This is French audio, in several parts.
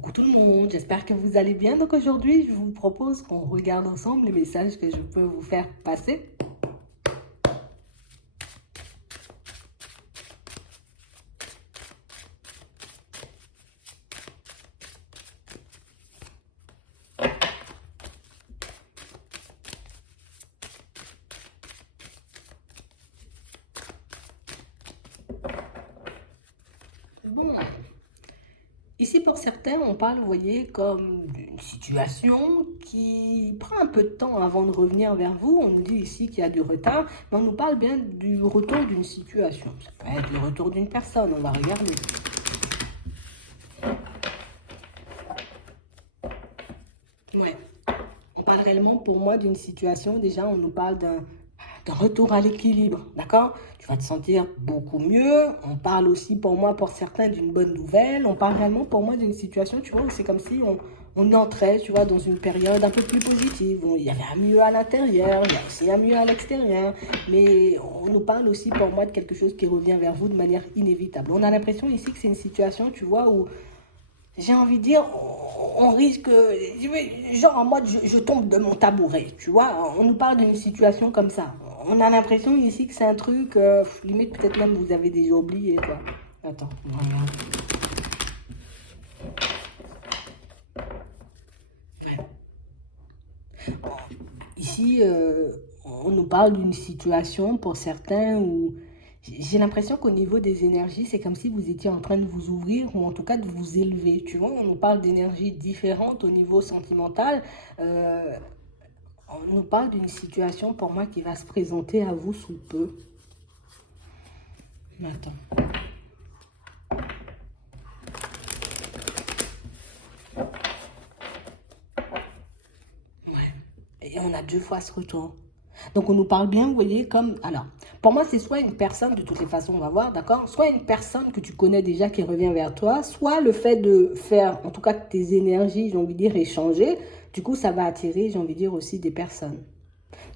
Coucou tout le monde, j'espère que vous allez bien. Donc aujourd'hui, je vous propose qu'on regarde ensemble les messages que je peux vous faire passer. Bon, ici pour certains, on parle, vous voyez, comme d'une situation qui prend un peu de temps avant de revenir vers vous. On nous dit ici qu'il y a du retard, mais on nous parle bien du retour d'une situation. Ça peut être le retour d'une personne, on va regarder. Ouais. On parle réellement pour moi d'une situation, déjà on nous parle d'un retour à l'équilibre, d'accord? Tu vas te sentir beaucoup mieux. On parle aussi pour moi, pour certains, d'une bonne nouvelle. On parle réellement pour moi d'une situation, tu vois, où c'est comme si on entrait, tu vois, dans une période un peu plus positive, où il y avait un mieux à l'intérieur, il y a aussi un mieux à l'extérieur, mais on nous parle aussi pour moi de quelque chose qui revient vers vous de manière inévitable. On a l'impression ici que c'est une situation, tu vois, où j'ai envie de dire, on risque, genre en mode je tombe de mon tabouret, tu vois. On nous parle d'une situation comme ça. On a l'impression ici que c'est un truc, limite peut-être même vous avez déjà oublié, quoi. Attends, regarde. Ouais. Ici, on nous parle d'une situation pour certains où j'ai l'impression qu'au niveau des énergies, c'est comme si vous étiez en train de vous ouvrir ou en tout cas de vous élever. Tu vois, on nous parle d'énergies différentes au niveau sentimental. Euh, on nous parle d'une situation pour moi qui va se présenter à vous sous peu. Attends. Ouais. Et on a deux fois ce retour. Donc on nous parle bien, vous voyez, comme... Alors, pour moi, c'est soit une personne, de toutes les façons, on va voir, d'accord? Soit une personne que tu connais déjà qui revient vers toi, soit le fait de faire, en tout cas, que tes énergies, j'ai envie de dire, échanger. Du coup, ça va attirer, j'ai envie de dire, aussi des personnes.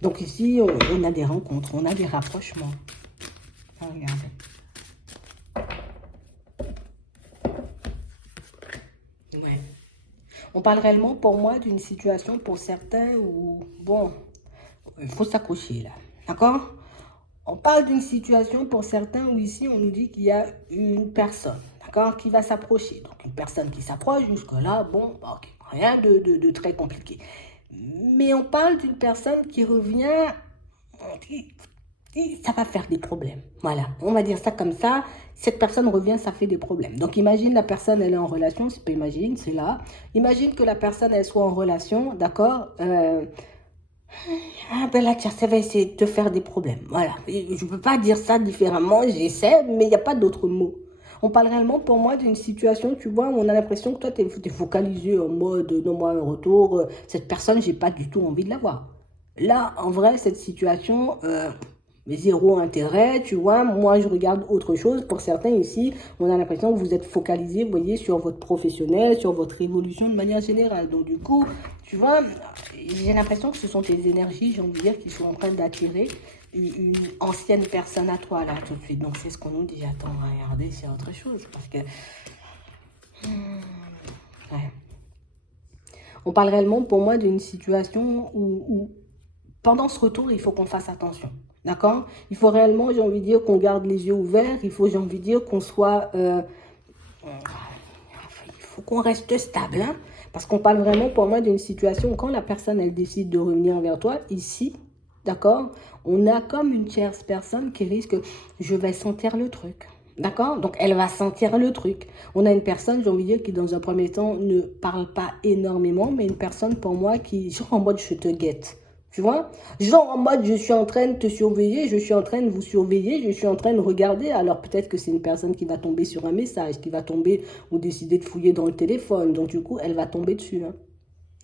Donc ici, on a des rencontres, on a des rapprochements. Ah, regardez. Ouais. On parle réellement, pour moi, d'une situation pour certains où, bon, il faut s'accrocher là. D'accord? On parle d'une situation pour certains où ici on nous dit qu'il y a une personne, d'accord, qui va s'approcher. Donc une personne qui s'approche jusque-là, bon, bah, ok, rien de très compliqué. Mais on parle d'une personne qui revient, ça va faire des problèmes. Voilà, on va dire ça comme ça. Cette personne revient, ça fait des problèmes. Donc imagine la personne, elle est en relation, c'est pas imagine, c'est là. Imagine que la personne, elle soit en relation, d'accord, ah ben là, tiens, ça va essayer de te faire des problèmes. Voilà. Et je ne peux pas dire ça différemment, j'essaie, mais il n'y a pas d'autre mot. On parle réellement pour moi d'une situation, tu vois, où on a l'impression que toi, tu es focalisé en mode, non, moi, un retour, cette personne, j'ai pas du tout envie de la voir. Là, en vrai, cette situation, zéro intérêt, tu vois, moi, je regarde autre chose. Pour certains ici, on a l'impression que vous êtes focalisé, vous voyez, sur votre professionnel, sur votre évolution de manière générale. Donc, du coup, tu vois, j'ai l'impression que ce sont tes énergies, j'ai envie de dire, qui sont en train d'attirer une ancienne personne à toi, là, tout de suite. Donc, c'est ce qu'on nous dit. Attends, on va regarder, c'est autre chose. Parce que... Ouais. On parle réellement, pour moi, d'une situation où, pendant ce retour, il faut qu'on fasse attention. D'accord? Il faut réellement, j'ai envie de dire, qu'on garde les yeux ouverts. Il faut, j'ai envie de dire, qu'on soit... il faut qu'on reste stable, hein? Parce qu'on parle vraiment pour moi d'une situation où quand la personne, elle décide de revenir vers toi, ici, d'accord, on a comme une tierce personne qui risque, je vais sentir le truc. D'accord? Donc, elle va sentir le truc. On a une personne, j'ai envie de dire, qui dans un premier temps ne parle pas énormément, mais une personne pour moi qui, genre en mode je te guette. Tu vois? Genre en mode je suis en train de te surveiller, je suis en train de vous surveiller, je suis en train de regarder. Alors peut-être que c'est une personne qui va tomber sur un message, qui va tomber ou décider de fouiller dans le téléphone. Donc du coup, elle va tomber dessus, hein.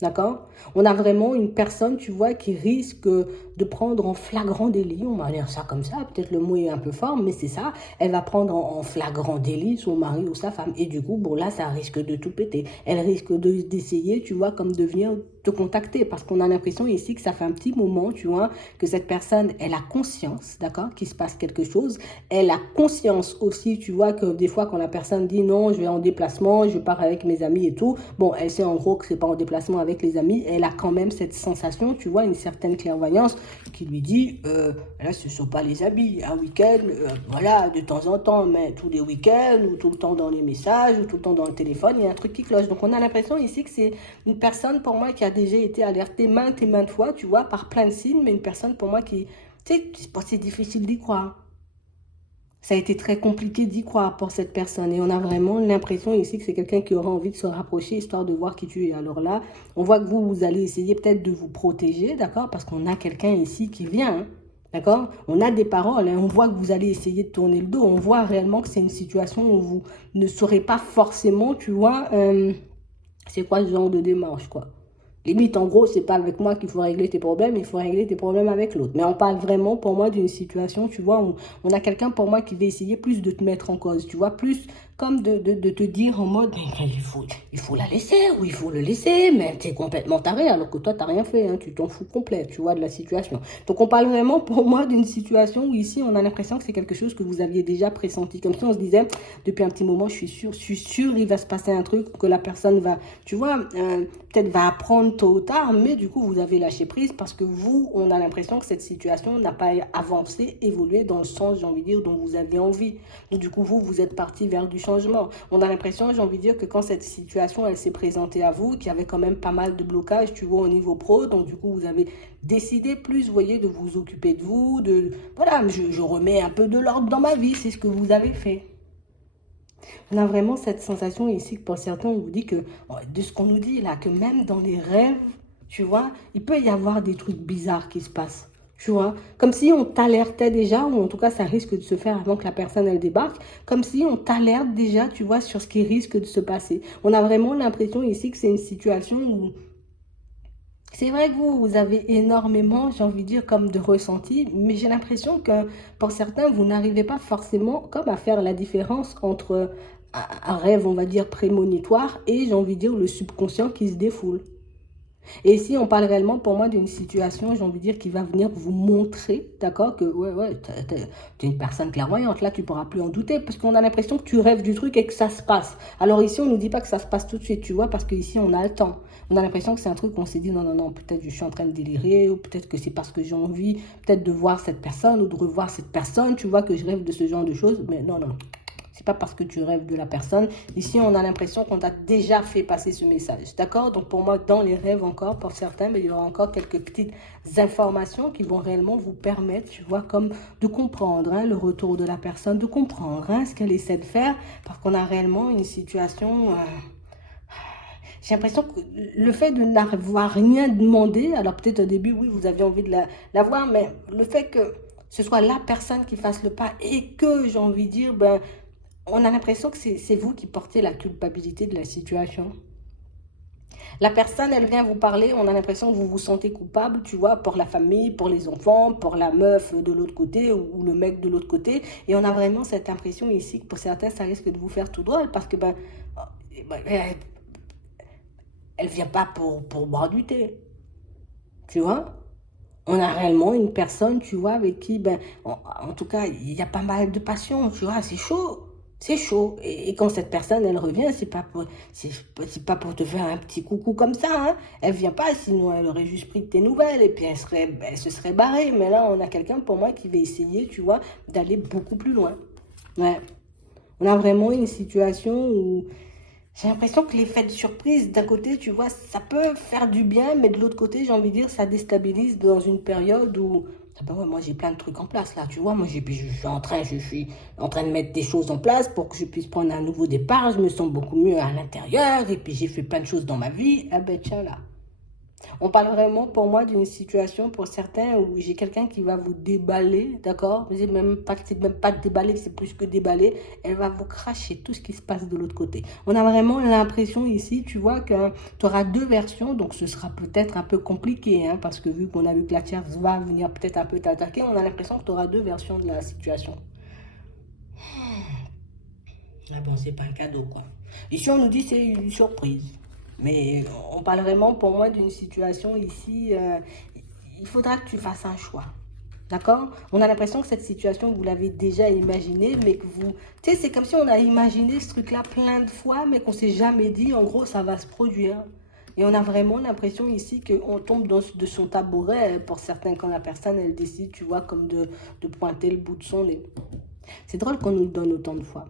D'accord? On a vraiment une personne, tu vois, qui risque de prendre en flagrant délit. On va dire ça comme ça. Peut-être le mot est un peu fort, mais c'est ça. Elle va prendre en flagrant délit son mari ou sa femme. Et du coup, bon, là, ça risque de tout péter. Elle risque d'essayer, tu vois, comme de venir te contacter. Parce qu'on a l'impression ici que ça fait un petit moment, tu vois, que cette personne, elle a conscience, d'accord, qu'il se passe quelque chose. Elle a conscience aussi, tu vois, que des fois, quand la personne dit non, je vais en déplacement, je pars avec mes amis et tout, bon, elle sait en gros que c'est pas en déplacement avec les amis, elle a quand même cette sensation, tu vois, une certaine clairvoyance qui lui dit, là, ce ne sont pas les habits, un week-end, voilà, de temps en temps, mais tous les week-ends, ou tout le temps dans les messages, ou tout le temps dans le téléphone, il y a un truc qui cloche. Donc, on a l'impression ici que c'est une personne, pour moi, qui a déjà été alertée maintes et maintes fois, tu vois, par plein de signes, mais une personne, pour moi, qui, tu sais, c'est difficile d'y croire. Ça a été très compliqué d'y croire pour cette personne. Et on a vraiment l'impression ici que c'est quelqu'un qui aura envie de se rapprocher, histoire de voir qui tu es. Alors là, on voit que vous allez essayer peut-être de vous protéger, d'accord? Parce qu'on a quelqu'un ici qui vient, hein, d'accord? On a des paroles, hein, on voit que vous allez essayer de tourner le dos. On voit réellement que c'est une situation où vous ne saurez pas forcément, tu vois, c'est quoi ce genre de démarche, quoi. Limite, en gros, c'est pas avec moi qu'il faut régler tes problèmes, il faut régler tes problèmes avec l'autre. Mais on parle vraiment, pour moi, d'une situation, tu vois, où on a quelqu'un, pour moi, qui va essayer plus de te mettre en cause, tu vois, plus comme de te dire en mode, mais il faut la laisser, ou il faut le laisser, mais t'es complètement taré, alors que toi, t'as rien fait, hein, tu t'en fous complet, tu vois, de la situation. Donc, on parle vraiment, pour moi, d'une situation où ici, on a l'impression que c'est quelque chose que vous aviez déjà pressenti. Comme si on se disait, depuis un petit moment, je suis sûr, il va se passer un truc, que la personne va, tu vois, peut-être va apprendre tôt ou tard, mais du coup, vous avez lâché prise parce que vous, on a l'impression que cette situation n'a pas avancé, évolué dans le sens, j'ai envie de dire, dont vous aviez envie. Donc, du coup, vous êtes parti vers du changement. On a l'impression, j'ai envie de dire, que quand cette situation, elle s'est présentée à vous, qu'il y avait quand même pas mal de blocages, tu vois, au niveau pro. Donc, du coup, vous avez décidé plus, vous voyez, de vous occuper de vous, voilà, je remets un peu de l'ordre dans ma vie, c'est ce que vous avez fait. On a vraiment cette sensation ici que pour certains, on vous dit que, de ce qu'on nous dit là, que même dans les rêves, tu vois, il peut y avoir des trucs bizarres qui se passent. Tu vois, comme si on t'alertait déjà, ou en tout cas ça risque de se faire avant que la personne elle débarque, comme si on t'alerte déjà, tu vois, sur ce qui risque de se passer. On a vraiment l'impression ici que c'est une situation où c'est vrai que vous avez énormément, j'ai envie de dire, comme de ressenti, mais j'ai l'impression que pour certains, vous n'arrivez pas forcément comme à faire la différence entre un rêve, on va dire, prémonitoire et, j'ai envie de dire, le subconscient qui se défoule. Et ici, on parle réellement pour moi d'une situation, j'ai envie de dire, qui va venir vous montrer, d'accord, que ouais, t'es une personne clairvoyante. Là, tu ne pourras plus en douter parce qu'on a l'impression que tu rêves du truc et que ça se passe. Alors ici, on ne nous dit pas que ça se passe tout de suite, tu vois, parce qu'ici, on a le temps. On a l'impression que c'est un truc qu'on s'est dit, non, non, non, peut-être je suis en train de délirer, ou peut-être que c'est parce que j'ai envie, peut-être de voir cette personne ou de revoir cette personne, tu vois, que je rêve de ce genre de choses. Mais non, non, c'est pas parce que tu rêves de la personne. Ici, on a l'impression qu'on t'a déjà fait passer ce message. D'accord? Donc, pour moi, dans les rêves encore, pour certains, mais il y aura encore quelques petites informations qui vont réellement vous permettre, tu vois, comme de comprendre, hein, le retour de la personne, de comprendre, hein, ce qu'elle essaie de faire, parce qu'on a réellement une situation... j'ai l'impression que le fait de n'avoir rien demandé, alors peut-être au début, oui, vous aviez envie de la voir, mais le fait que ce soit la personne qui fasse le pas et que, j'ai envie de dire, ben, on a l'impression que c'est vous qui portez la culpabilité de la situation. La personne, elle vient vous parler, on a l'impression que vous vous sentez coupable, tu vois, pour la famille, pour les enfants, pour la meuf de l'autre côté ou le mec de l'autre côté. Et on a vraiment cette impression ici que pour certains, ça risque de vous faire tout drôle parce que, ben, elle vient pas pour boire du thé, tu vois. On a réellement une personne, tu vois, avec qui, ben, en tout cas, il y a pas mal de passion, tu vois, c'est chaud. C'est chaud. Et quand cette personne, elle revient, c'est pas pour te faire un petit coucou comme ça, hein. Elle vient pas, sinon elle aurait juste pris de tes nouvelles et puis elle se serait barrée. Mais là, on a quelqu'un, pour moi, qui va essayer, tu vois, d'aller beaucoup plus loin. Ouais. On a vraiment une situation où j'ai l'impression que l'effet de surprise, d'un côté, tu vois, ça peut faire du bien, mais de l'autre côté, j'ai envie de dire, ça déstabilise dans une période où, ah ben ouais, moi j'ai plein de trucs en place là, tu vois, moi je suis en train de mettre des choses en place pour que je puisse prendre un nouveau départ, je me sens beaucoup mieux à l'intérieur, et puis j'ai fait plein de choses dans ma vie, ah ben tiens là, On parle vraiment pour moi d'une situation pour certains où j'ai quelqu'un qui va vous déballer, d'accord? C'est même pas déballer, c'est plus que déballer. Elle va vous cracher tout ce qui se passe de l'autre côté. On a vraiment l'impression ici, tu vois, que tu auras deux versions, donc ce sera peut-être un peu compliqué, hein, parce que vu qu'on a vu que la tierce va venir peut-être un peu t'attaquer, on a l'impression que tu auras deux versions de la situation. Ah bon, c'est pas un cadeau, quoi. Ici, on nous dit c'est une surprise. Mais on parle vraiment, pour moi, d'une situation ici. Il faudra que tu fasses un choix. D'accord? On a l'impression que cette situation, vous l'avez déjà imaginée, mais que vous... Tu sais, c'est comme si on a imaginé ce truc-là plein de fois, mais qu'on s'est jamais dit, en gros, ça va se produire. Et on a vraiment l'impression ici qu'on tombe de son tabouret, pour certains, quand la personne, elle décide, tu vois, comme de pointer le bout de son nez. C'est drôle qu'on nous le donne autant de fois.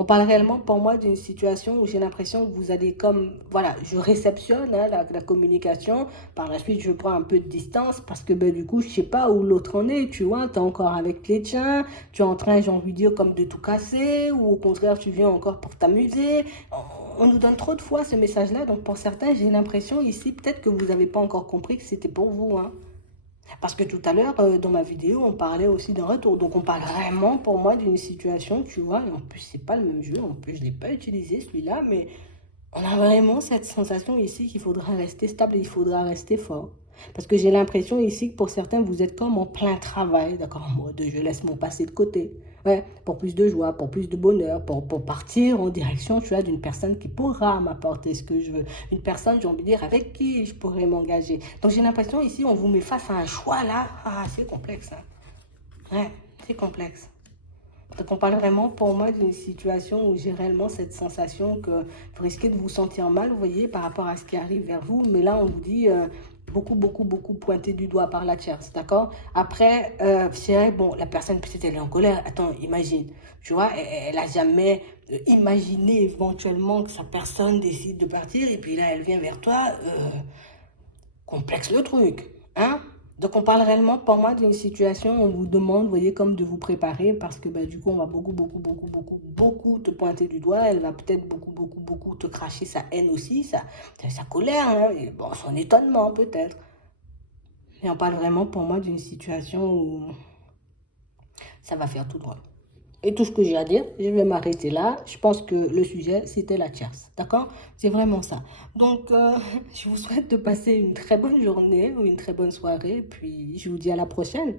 On parle réellement pour moi d'une situation où j'ai l'impression que vous allez comme, voilà, je réceptionne hein, la communication, par la suite je prends un peu de distance parce que ben, du coup je sais pas où l'autre en est, tu vois, tu es encore avec les tiens, tu es en train, j'ai envie de dire, comme de tout casser, ou au contraire tu viens encore pour t'amuser. On nous donne trop de fois ce message-là, donc pour certains j'ai l'impression ici, peut-être que vous n'avez pas encore compris que c'était pour vous, hein. Parce que tout à l'heure, dans ma vidéo, on parlait aussi d'un retour. Donc, on parle vraiment, pour moi, d'une situation, tu vois. Et en plus, c'est pas le même jeu. En plus, je ne l'ai pas utilisé, celui-là. Mais on a vraiment cette sensation ici qu'il faudra rester stable et il faudra rester fort. Parce que j'ai l'impression ici que pour certains, vous êtes comme en plein travail, d'accord, en mode je laisse mon passé de côté. Ouais, pour plus de joie, pour plus de bonheur, pour partir en direction, tu vois, d'une personne qui pourra m'apporter ce que je veux. Une personne, j'ai envie de dire, avec qui je pourrais m'engager. Donc j'ai l'impression ici, on vous met face à un choix là. Ah, c'est complexe, hein. Ouais, c'est complexe. Donc on parle vraiment pour moi d'une situation où j'ai réellement cette sensation que vous risquez de vous sentir mal, vous voyez, par rapport à ce qui arrive vers vous. Mais là, on vous dit beaucoup pointé du doigt par la tierce, d'accord? Après, c'est vrai, bon, la personne peut-être elle est en colère. Attends, imagine, tu vois, elle a jamais imaginé éventuellement que sa personne décide de partir et puis là, elle vient vers toi. Complexe le truc, hein? Donc on parle réellement pour moi d'une situation, on vous demande, vous voyez, comme de vous préparer parce que bah, du coup on va beaucoup te pointer du doigt, elle va peut-être beaucoup te cracher sa haine aussi, sa colère, hein, et bon, son étonnement peut-être. Mais on parle vraiment pour moi d'une situation où ça va faire tout droit. Et tout ce que j'ai à dire, je vais m'arrêter là. Je pense que le sujet, c'était la tierce. D'accord? C'est vraiment ça. Donc, je vous souhaite de passer une très bonne journée ou une très bonne soirée. Puis, je vous dis à la prochaine.